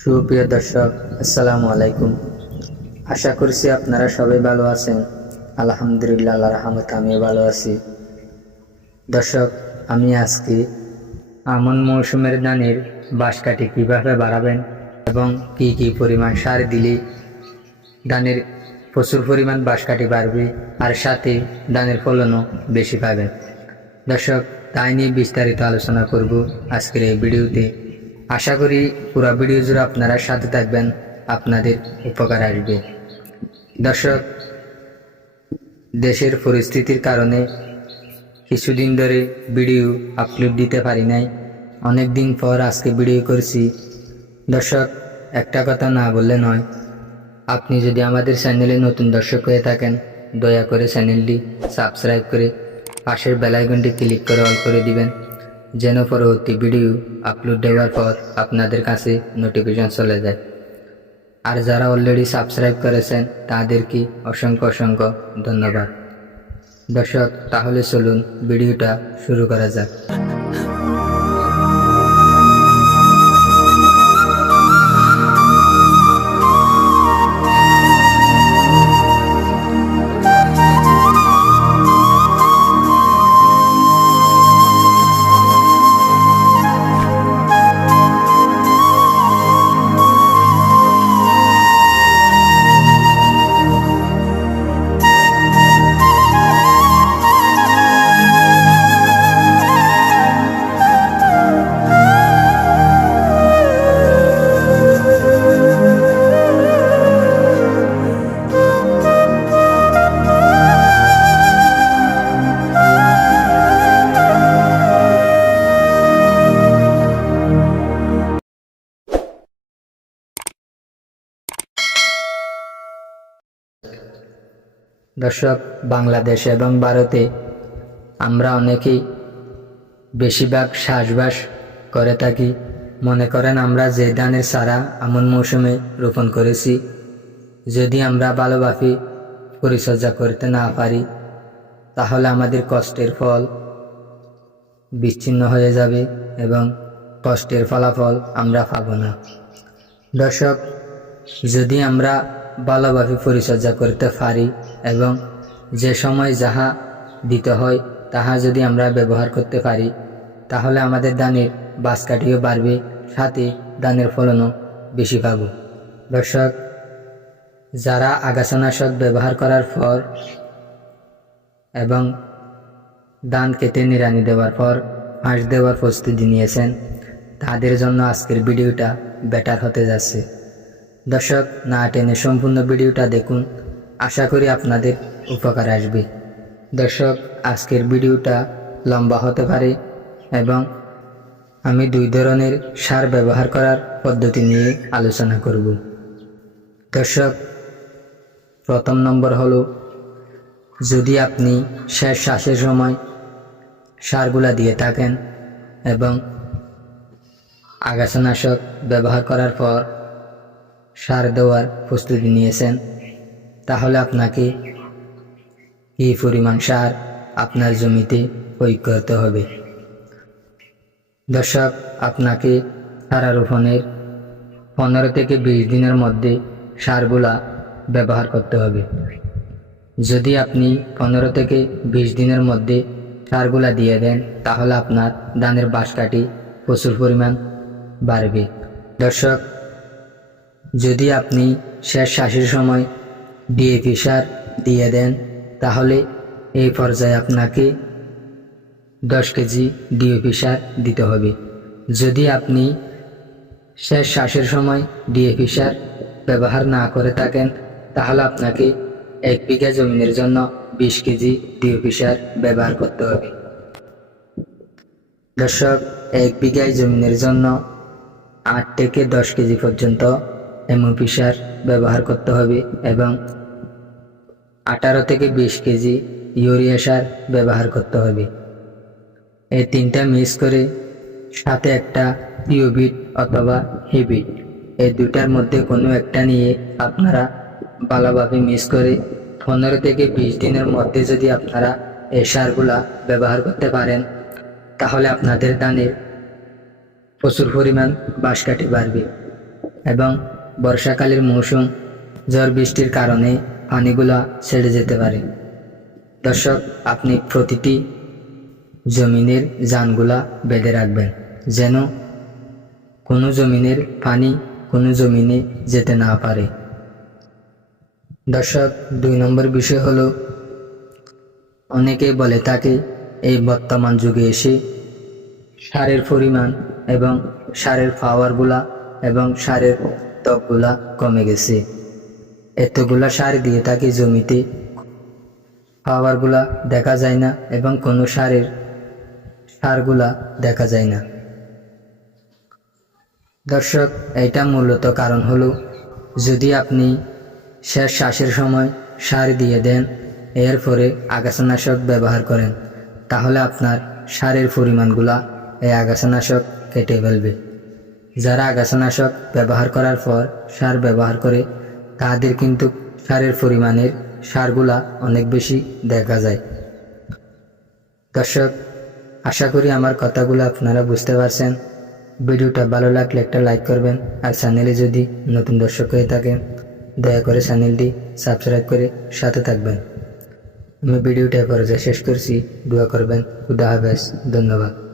সুপ্রিয় দর্শক, আসসালামু আলাইকুম। আশা করছি আপনারা সবাই ভালো আছেন। আলহামদুলিল্লাহ আল্লাহ রহমত আমিও ভালো আছি। দর্শক, আমি আজকে আমন মৌসুমের ধানের বাঁশকাঠি কীভাবে বাড়াবেন এবং কি কি পরিমাণ সার দিলে ধানের প্রচুর পরিমাণ বাঁশকাঠি বাড়বে আর সাথে ধানের ফলনও বেশি পাবেন? দর্শক, তাই নিয়ে বিস্তারিত আলোচনা করব আজকের এই ভিডিওতে। আশা করি পুরো ভিডিও জুড়ে আপনারা সাথে থাকবেন, আপনাদের উপকার আসবে। দর্শক, দেশের পরিস্থিতির কারণে কিছুদিন ধরে ভিডিও আপলোড দিতে পারি নাই। অনেক দিন পর আজকে ভিডিও করছি। দর্শক, একটা কথা না বললে নয়, আপনি যদি আমাদের চ্যানেলে নতুন দর্শক হয়ে থাকেন, দয়া করে চ্যানেলটি সাবস্ক্রাইব করে পাশের বেলাইকনটি ক্লিক করে অল করে দিবেন। যেন পরবর্তী ভিডিও আপলোড দেওয়ার পর আপনাদের কাছে নোটিফিকেশন চলে যায়। আর যারা অলরেডি সাবস্ক্রাইব করেছেন, তাদেরকে অসংখ্য অসংখ্য ধন্যবাদ। দর্শক, তাহলে চলুন ভিডিওটা শুরু করা যাক। দর্শক, বাংলাদেশ এবং ভারতে আমরা অনেকেই বেশিরভাগ শ্বাসবাস করে থাকি। মনে করেন আমরা যে ধানের সারা আমন মৌসুমে রোপণ করেছি, যদি আমরা ভালোভাবে পরিচর্যা করতে না পারি, তাহলে আমাদের কষ্টের ফল বিচ্ছিন্ন হয়ে যাবে এবং কষ্টের ফলাফল আমরা পাব না। দর্শক, যদি আমরা ভালোভাবে পরিচর্যা করতে পারি এবং যে সময় যাহা দিতে হয়, তাহা যদি আমরা ব্যবহার করতে পারি, তাহলে আমাদের ধানের বাঁশকাঠিও বাড়বে, সাথে ধানের ফলনও বেশি পাব। দর্শক, যারা আগাছানাশক ব্যবহার করার পর এবং ধান কেটে নিড়ানি দেওয়ার পর ফাঁস দেওয়ার প্রস্তুতি নিয়েছেন, তাদের জন্য আজকের ভিডিওটা বেটার হতে যাচ্ছে। দর্শক, না টেনে সম্পূর্ণ ভিডিওটা দেখুন। আশা করি আপনাদের উপকার আসবে। দর্শক, আজকের ভিডিওটা লম্বা হতে পারে এবং আমি দুই ধরনের সার ব্যবহার করার পদ্ধতি নিয়ে আলোচনা করব। দর্শক, প্রথম নম্বর হলো, যদি আপনি শেষ শ্বাসের সময় সারগুলা দিয়ে থাকেন এবং আগাছানাশক ব্যবহার করার পর সার দেওয়ার প্রস্তুতি নিয়েছেন তাহলে আপনাকে কি পরিমাণ সার আপনার জমিতে প্রয়োগ করতে হবে। দর্শক, আপনাকে সারা রোপণের পনেরো থেকে বিশ দিনের মধ্যে সারগুলা ব্যবহার করতে হবে। যদি আপনি পনেরো থেকে বিশ দিনের মধ্যে সারগুলা দিয়ে দেন, তাহলে আপনার ধানের বাঁশকাঠি প্রচুর পরিমাণ বাড়বে। দর্শক, যদি আপনি শেষ শ্বাসের সময় ডিএপি সার দিয়ে দেন। তাহলে এই পর্যায়ে আপনাকে দশ কেজি ডিএপি সার দিতে হবে। যদি আপনি শেষ শ্বাসের সময় ডিএপি সার ব্যবহার না করে থাকেন, তাহলে আপনাকে এক বিঘা জমিনের জন্য বিশ কেজি ডিএপি সার ব্যবহার করতে হবে। দর্শক, এক বিঘায় জমিনের জন্য আট থেকে দশ কেজি পর্যন্ত এমওপি সার ব্যবহার করতে হবে এবং আঠারো থেকে বিশ কেজি ইউরিয়া সার ব্যবহার করতে হবে। এই তিনটা মিক্স করে সাথে একটা পিওবিট অথবা হেবিট, এই দুটার মধ্যে কোনো একটা নিয়ে আপনারা ভালোভাবে মিক্স করে পনেরো থেকে বিশ দিনের মধ্যে যদি আপনারা এই সারগুলা ব্যবহার করতে পারেন, তাহলে আপনাদের ধানের প্রচুর পরিমাণ বাঁশকাঠি বাড়বে এবং বর্ষাকালের মৌসুম, ঝড় বৃষ্টির কারণে পানিগুলা ছেড়ে যেতে পারে। দর্শক, আপনি প্রতিটি জমিনের জানগুলা বেঁধে রাখবেন, যেন কোনো জমিনের পানি কোনো জমিনে যেতে না পারে। দর্শক, দুই নম্বর বিষয় হলো, অনেকে বলে থাকে, এই বর্তমান যুগে এসে সারের পরিমাণ এবং সারের পাওয়ারগুলা এবং সারের ত্বকগুলা কমে গেছে। এতগুলা সার দিয়ে থাকে জমিতে। পাওয়ারগুলা দেখা যায় না এবং কোনো সারের সারগুলা দেখা যায় না। দর্শক এটা মূলত কারণ হলো, যদি আপনি শেষ শ্বাসের সময় সার দিয়ে দেন এর এরপরে আগাছানাশক ব্যবহার করেন, তাহলে আপনার সারের পরিমাণগুলা এই আগাছানাশক কেটে ফেলবে। যারা আগাছানাশক ব্যবহার করার পর সার ব্যবহার করে তাদের কিন্তু সারের পরিমাণের সারগুলা অনেক বেশি দেখা যায়। দর্শক, আশা করি আমার কথাগুলো আপনারা বুঝতে পারছেন। ভিডিওটা ভালো লাগলে একটা লাইক করবেন আর চ্যানেলে যদি নতুন দর্শক হয়ে থাকেন, দয়া করে চ্যানেলটি সাবস্ক্রাইব করে সাথে থাকবেন। আমি ভিডিওটা পর্যায়ে শেষ করছি। দোয়া করবেন। খুদা হাফেজ। ধন্যবাদ।